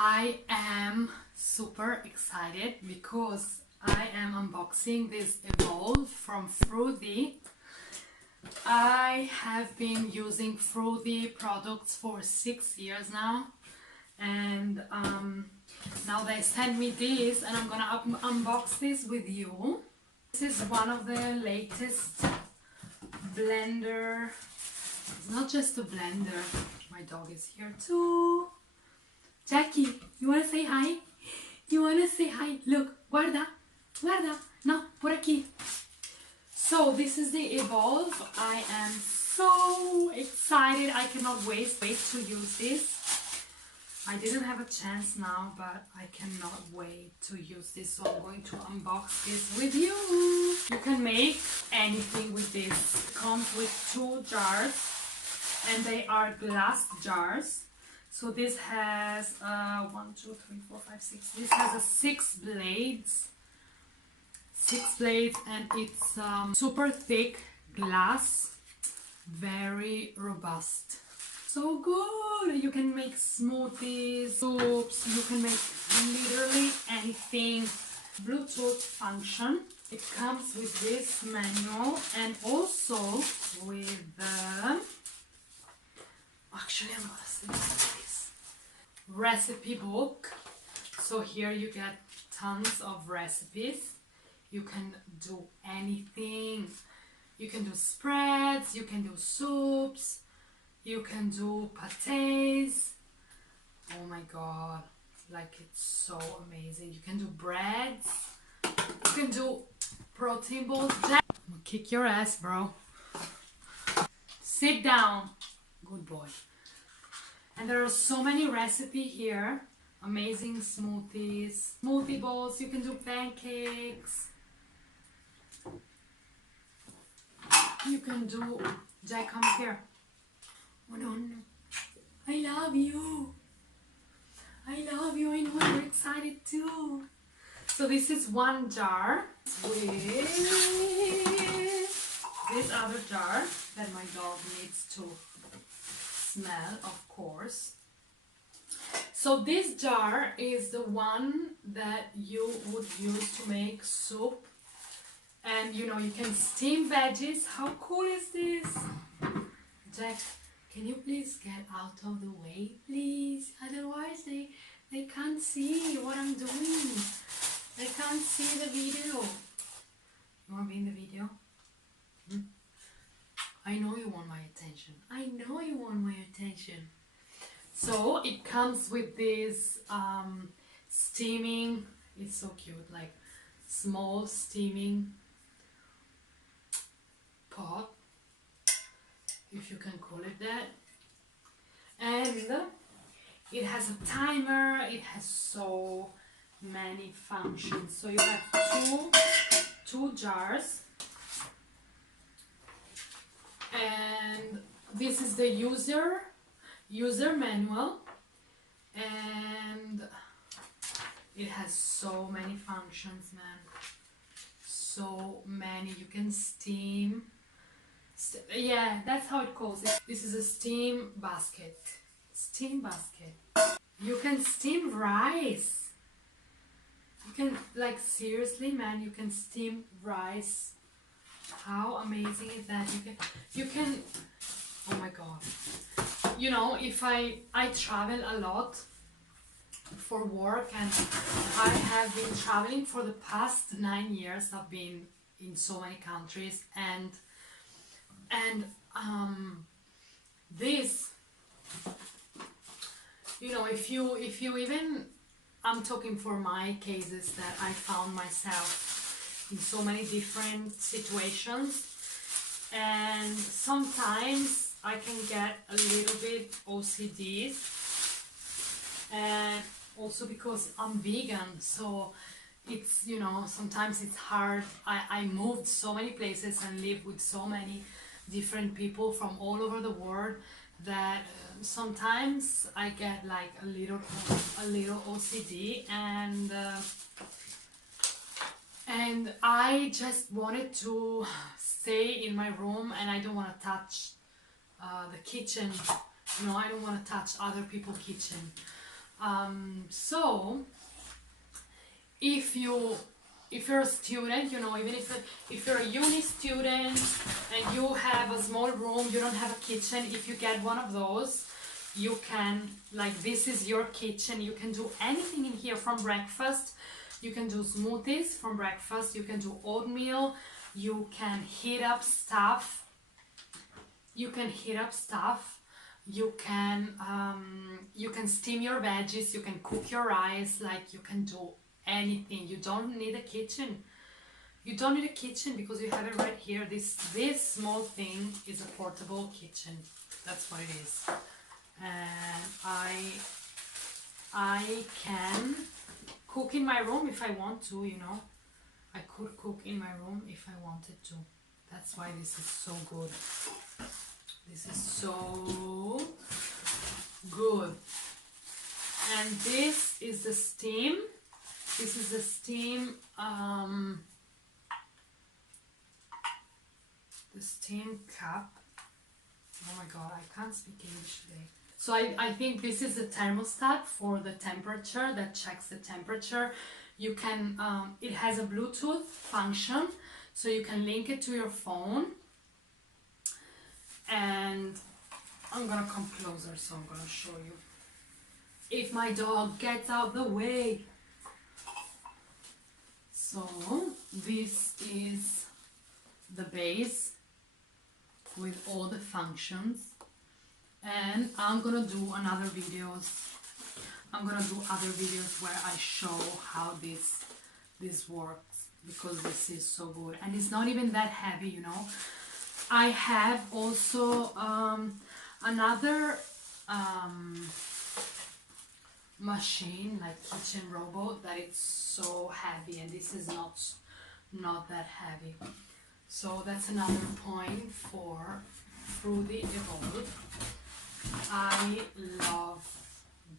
I am super excited because I am unboxing this Evolve from Froothie. I have been using Froothie products for 6 years now, and now they sent me this and I'm gonna unbox this with you. This is one of the latest blender. It's not just a blender, my dog is here too. Jackie, you wanna say hi? You wanna say hi? Look, guarda, guarda, no, por aquí. So this is the Evolve. I am so excited. I cannot wait to use this. I didn't have a chance now, but I cannot wait to use this. So I'm going to unbox this with you. You can make anything with this. It comes with 2 jars and they are glass jars. So this has 1, 2, 3, 4, 5, 6. This has a 6 blades. 6 blades, and it's super thick glass, very robust. So good! You can make smoothies, soups, you can make literally anything. Bluetooth function. It comes with this manual and also with the... Actually, I'm gonna say this recipe book. So here you get tons of recipes. You can do anything. You can do spreads, you can do soups, you can do pâtés. Oh my god, like it's so amazing. You can do breads, you can do protein balls. I'm gonna kick your ass, bro. Sit down. Good boy. And there are so many recipes here. Amazing smoothies, smoothie bowls. You can do pancakes. You can do... Jack, come here. Oh no, no. I love you. I love you. I know you're excited too. So this is 1 jar with this other jar that my dog needs to smell, of course. So this jar is the one that you would use to make soup. And you know, you can steam veggies. How cool is this? Jack, can you please get out of the way, please? Otherwise they can't see what I'm doing. They can't see the video. You want to be in the video? I know you want my attention. I know you want my attention. So it comes with this steaming, it's so cute, like small steaming pot, if you can call it that. And it has a timer, it has so many functions. So you have two jars. And this is the user manual, and it has so many functions, man. So many. You can steam. Yeah, that's how it goes. This is a steam basket. Steam basket. You can steam rice. You can, like, seriously, man, you can steam rice. How amazing is that? You can, oh my god. You know, if I travel a lot for work, and I have been traveling for the past 9 years. I've been in so many countries, and this, you know, if you even, I'm talking for my cases that I found myself in so many different situations, and sometimes I can get a little bit OCD, and also because I'm vegan, so it's, you know, sometimes it's hard. I moved so many places and live with so many different people from all over the world that sometimes I get like a little OCD, and I just wanted to stay in my room, and I don't want to touch the kitchen. You know, I don't want to touch other people's kitchen. So if you're a student, you know, even if you're a uni student and you have a small room, you don't have a kitchen, if you get one of those, you can, like, this is your kitchen, you can do anything in here from breakfast. You can do smoothies from breakfast, you can do oatmeal, you can heat up stuff, you can steam your veggies, you can cook your rice, like, you can do anything. You don't need a kitchen. You don't need a kitchen because you have it right here. This small thing is a portable kitchen. That's what it is. And I can cook in my room if I want to, you know. I could cook in my room if I wanted to. That's why this is so good. This is so good. And this is the steam. This is the steam cup. Oh my god, I can't speak English today. So I think this is a thermostat for the temperature, that checks the temperature. You can, it has a Bluetooth function, so you can link it to your phone. And I'm gonna come closer, so I'm gonna show you. If my dog gets out the way. So this is the base with all the functions. And I'm gonna do other videos where I show how this works, because this is so good, and it's not even that heavy, you know. I have also another machine, like kitchen robot, that it's so heavy, and this is not that heavy. So that's another point for Froothie Evolve. I love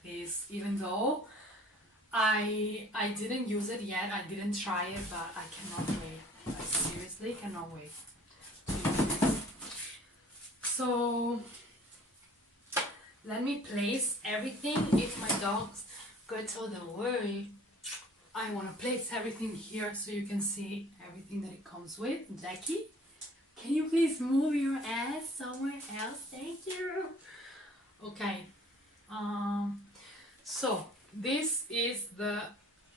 this, even though I didn't use it yet, I didn't try it, but I cannot wait. I seriously cannot wait to use it. So let me place everything. If my dogs get out of the way, I want to place everything here so you can see everything that it comes with. Jackie, can you please move your ass somewhere else? Thank you. Okay, so this is the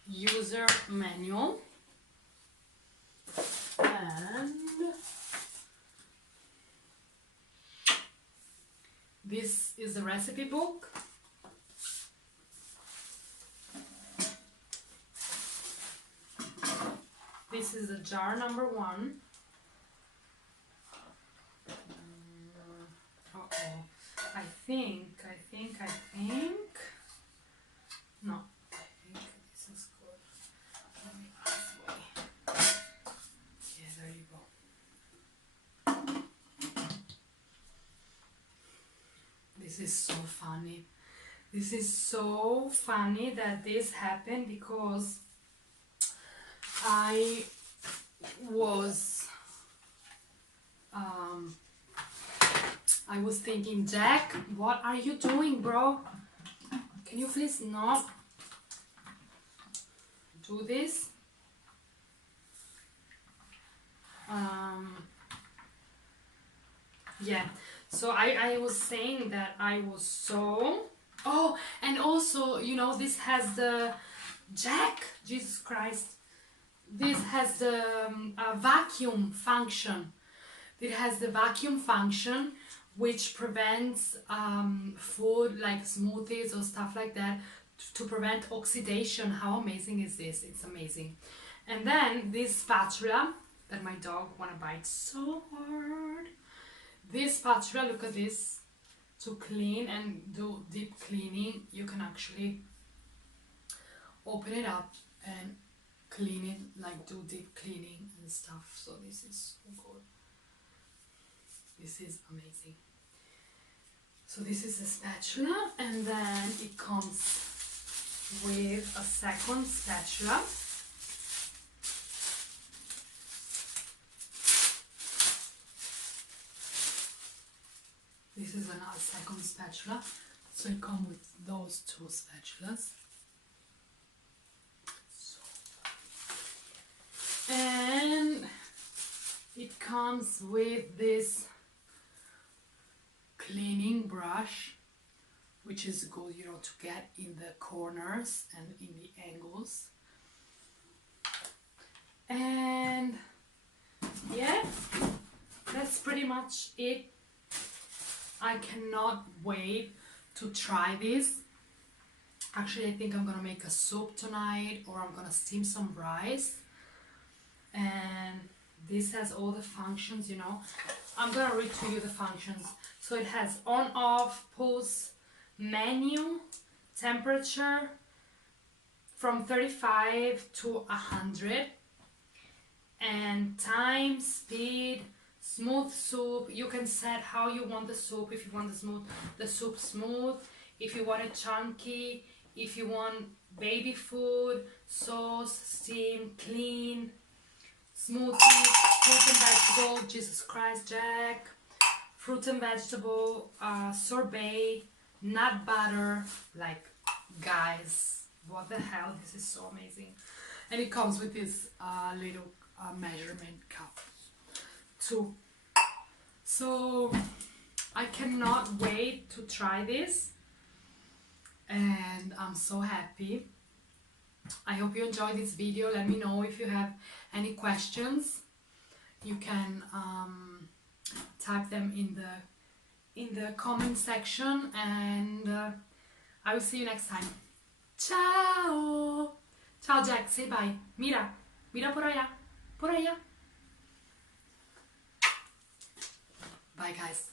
user manual, and this is the recipe book. This is the jar number 1. Uh-oh. I think, no, I think this is good. Let me halfway. Yeah, there you go. This is so funny. This is so funny that this happened, because I was thinking, Jack, what are you doing, bro? Can you please not do this? Yeah, so I was saying that I was so... Oh, and also, you know, this has the... Jack, Jesus Christ. This has the vacuum function. It has the vacuum function, which prevents food like smoothies or stuff like that, to prevent oxidation. How amazing is this? It's amazing. And then this spatula that my dog wanna bite so hard. This spatula, look at this, to clean and do deep cleaning. You can actually open it up and clean it, like do deep cleaning and stuff. So this is so good. This is amazing. So this is a spatula, and then it comes with a second spatula. This is another second spatula. So it comes with those two spatulas. And it comes with this cleaning brush, which is good, you know, to get in the corners and in the angles. And yeah, that's pretty much it. I cannot wait to try this. Actually, I think I'm gonna make a soup tonight, or I'm gonna steam some rice. And this has all the functions, you know. I'm gonna read to you the functions. So it has on, off, pulse, menu, temperature from 35 to 100, and time, speed, smooth soup. You can set how you want the soup. If you want the soup smooth, if you want it chunky, if you want baby food, sauce, steam, clean, smoothie, fruit and vegetable, Jesus Christ Jack, fruit and vegetable, sorbet, nut butter. Like, guys, what the hell, this is so amazing. And it comes with this little measurement cup too. So I cannot wait to try this, and I'm so happy. I hope you enjoyed this video. Let me know if you have any questions. You can type them in the comment section, and I will see you next time. Ciao! Ciao Jack, say bye. Mira por allá, por allá. Bye guys.